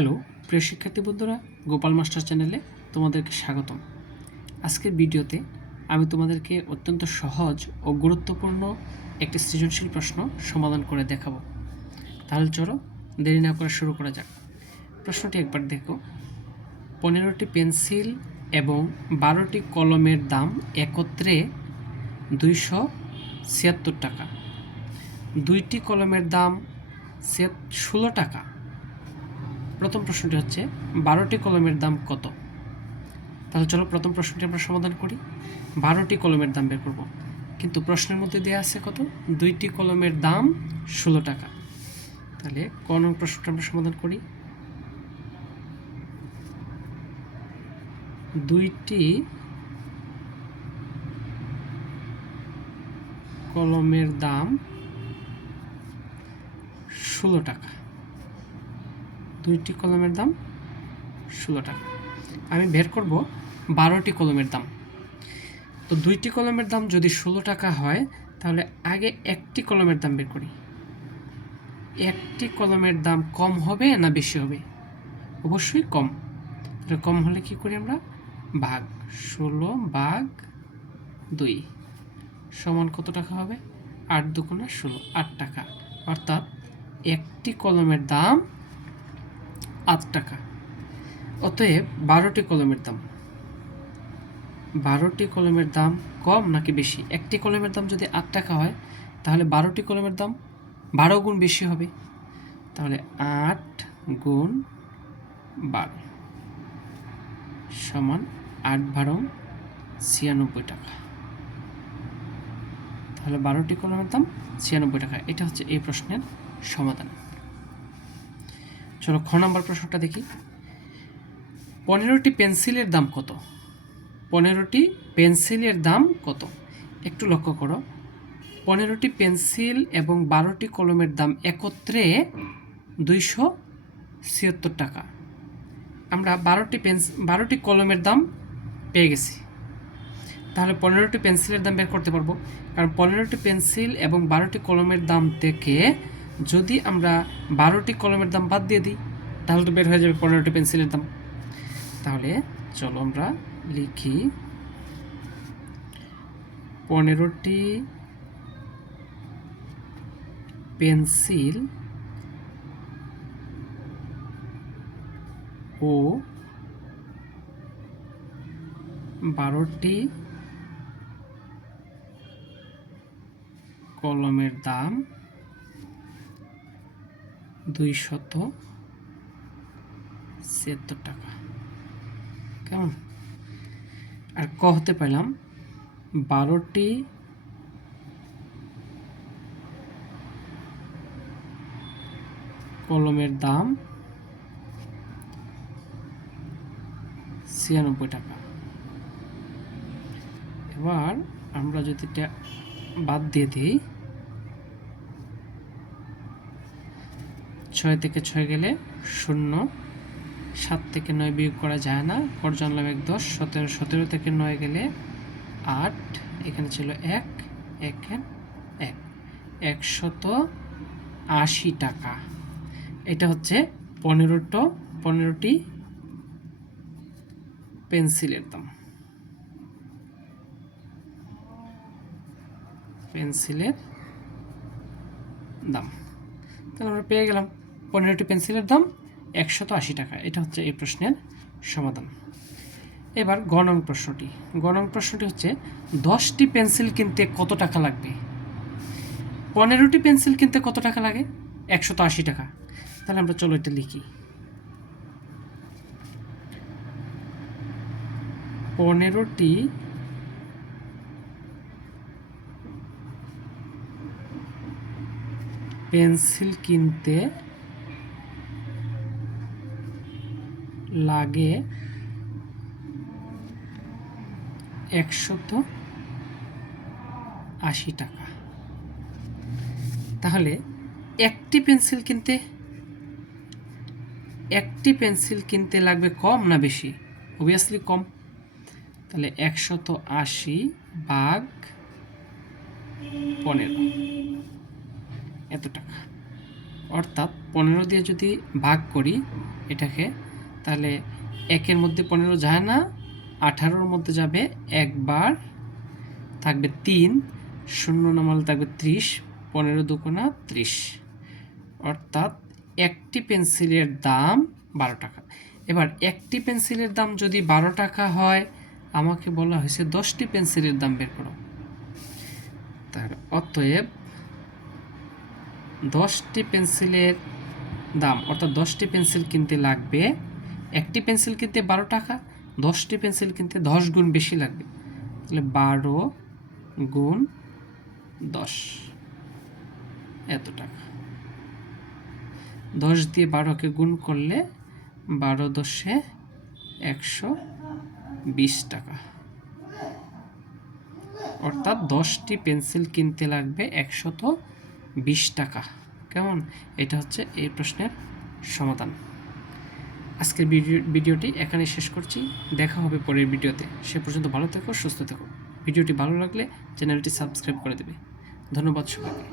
Hello প্রিয় শিক্ষার্থী বন্ধুরা, গোপাল মাস্টার চ্যানেলে তোমাদেরকে স্বাগতম। আজকের ভিডিওতে আমি তোমাদেরকে অত্যন্ত সহজ ও গুরুত্বপূর্ণ একটি সৃজনশীল প্রশ্ন সমাধান করে দেখাবো। তাহলে চলো দেরি না করে শুরু করা যাক। প্রশ্নটি একবার দেখো। 15টি পেন্সিল এবং 12টি কলমের দাম একত্রে 276 টাকা। 2টি কলমের দাম 16 টাকা। প্রথম প্রশ্নটি হচ্ছে 12টি কলমের দাম কত। তাহলে চলো প্রথম প্রশ্নটি আমরা সমাধান করি। 12টি কলমের দাম বের করব, কিন্তু প্রশ্নের মধ্যে দেওয়া আছে কত? 2টি কলমের দাম 16 টাকা। তাহলে ক নং প্রশ্নটা আমরা সমাধান করি। 2টি কলমের দাম 16 টাকা। 2টি কলমের দাম 16 টাকা। আমি বের করব 12টি কলমের দাম। তো 2টি কলমের দাম যদি 16 টাকা হয়, তাহলে আগে একটি কলমের দাম বের করি। একটি কলমের দাম কম হবে না বেশি হবে? অবশ্যই কম। তাহলে কম হলে কি করি আমরা? ভাগ 16/2 সমান কত টাকা হবে? 8 দুগুণে 16, 8 টাকা। অর্থাৎ একটি কলমের দাম 8 টাকা। অতএব 12টি কলমের দাম, 12টি কলমের দাম কম নাকি বেশি? একটি কলমের দাম যদি 8 টাকা হয়, তাহলে 12টি কলমের দাম 12 গুণ বেশি হবে। তাহলে 8 গুণ 12 সমান 8/12 96 টাকা। তাহলে 12টি কলমের দাম 96 টাকা। এটা হচ্ছে এই প্রশ্নের সমাধান। চলো খ নম্বর প্রশ্নটা দেখি। 15টি পেন্সিলের দাম কত? 15টি পেন্সিলের দাম কত? একটু লক্ষ্য করো। 15টি পেন্সিল এবং 12টি কলমের দাম একত্রে 276 টাকা। আমরা 12টি কলমের দাম পেয়ে গেছি। তাহলে 15টি পেন্সিলের দাম বের করতে পারবো, কারণ 15টি পেন্সিল এবং 12টি কলমের দাম থেকে যদি আমরা 12টি কলমের দাম বাদ দিয়ে দিই, তাহলে তো বের হয়ে যাবে 15টি পেন্সিলের দাম। তাহলে চলো আমরা লিখি 15টি পেন্সিল ও 12টি কলমের দাম 276 টাকা। কেমন? আর ক হতে পারলাম 12টি কলমের দাম 96 টাকা। এবার আমরা যদি এটা বাদ দিয়ে দিই, 6 থেকে 6 গেলে 0, 7 থেকে 9 বিয়োগ করা যায় না, কর জানলাম 1 10, 17 থেকে 9 গেলে 8, এখানে ছিল 1, 180 টাকা। এটা হচ্ছে 15টি পেন্সিলের দাম। পেন্সিলের দাম তাহলে আমরা পেয়ে গেলাম 15টি পেন্সিলের দাম 180 টাকা। এটা হচ্ছে এই প্রশ্নের সমাধান। এবার গ নং প্রশ্নটি। গ নং প্রশ্নটি হচ্ছে 10টি পেন্সিল কিনতে কত টাকা লাগবে? 15টি পেন্সিল কিনতে কত টাকা লাগে? 180 টাকা। তাহলে আমরা চলো এটা লিখি। 15টি পেন্সিল কিনতে লাগে 180 টাকা। তাহলে একটি পেন্সিল কিনতে লাগবে কম না বেশি? অবভিয়াসলি কম। তাহলে 180/15 এত টাকা। অর্থাৎ 15 দিয়ে যদি ভাগ করি, এটাকে, তাহলে 1-এর মধ্যে 15 যায় না, 18-র মধ্যে যাবে একবার, থাকবে 3, 0 নামালে থাকবে 30, 15 দুগুণা 30, অর্থাৎ একটি পেন্সিলের দাম 12 টাকা। এবার একটি পেন্সিলের দাম যদি 12 টাকা হয়, আমাকে বলা হয়েছে 10টি পেন্সিলের দাম বের করো। তার অতএব 10টি পেন্সিলের দাম, অর্থাৎ 10টি পেন্সিল কিনতে লাগবে, একটি পেন্সিল কিনতে 12 টাকা, 10টি পেন্সিল কিনতে 10 গুণ বেশি লাগবে, তাহলে 12 গুণ 10 এত টাকা। 10 দিয়ে 12কে গুণ করলে 12 10-এ 120 টাকা, অর্থাৎ 10টি পেন্সিল কিনতে লাগবে 120 টাকা। কেমন? এটা হচ্ছে এই প্রশ্নের সমাধান। আজকের ভিডিওটি এখানে শেষ করছি, দেখা হবে পরের ভিডিওতে। সে পর্যন্ত ভালো থেকো, সুস্থ থেকো। ভিডিওটি ভালো লাগলে চ্যানেলটি সাবস্ক্রাইব করে দেবে। ধন্যবাদ সবাইকে।